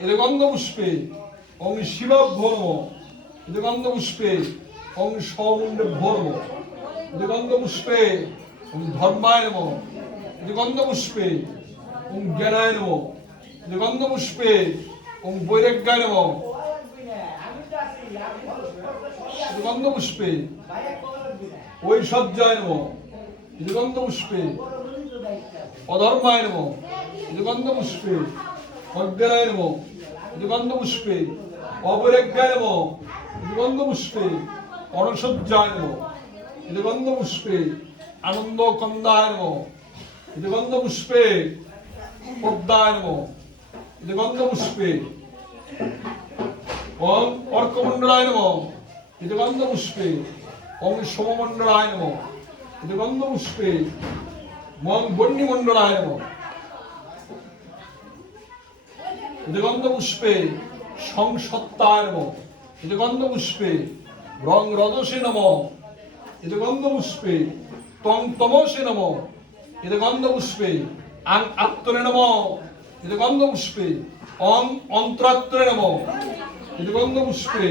এতে গন্ধপুষ্পে ওং শিবাভ্যো নমঃ এতে গন্ধপুষ্পে ওং সৌমুণ্ডেভ্যো নমঃ এতে গন্ধপুষ্পে ওং ধর্মায় নমঃ এতে গন্ধপুষ্পে ওং জ্ঞানায় নমঃ এতে গন্ধপুষ্পে ওং বৈরাগ্যায় নমঃ এতে গন্ধপুষ্পে ঐশ্বর্যায় নমঃ এতে গন্ধপুষ্পে অধর্মায় নমঃ এতে গন্ধপুষ্পে অজ্ঞানায় নমঃ এতে গন্ধপুষ্পে অবৈরাগ্যায় নমঃ এতে গন্ধপুষ্পে অনসজ্জায় নমঃ এতে গন্ধপুষ্পে আনন্দ কন্দায় নমঃ এতে গন্ধপুষ্পে পদ্মায় নমঃ এতে গন্ধপুষ্পে ওং অর্কমণ্ডলায় নমঃ এতে গন্ধপুষ্পে ওং সোমমণ্ডলায় নমঃ এতে গন্ধপুষ্পে ওং বহ্নিমণ্ডলায় নমঃ এতে গন্ধপুষ্পে সংসত্তায় নমঃ এতে গন্ধপুষ্পে রং রজসে নমঃ এতে গন্ধপুষ্পে তং তমসে নমঃ এতে গন্ধপুষ্পে আং আত্মনে নমঃ এতে গন্ধপুষ্পে অং অন্তরাত্মনে নমঃ এতে গন্ধপুষ্পে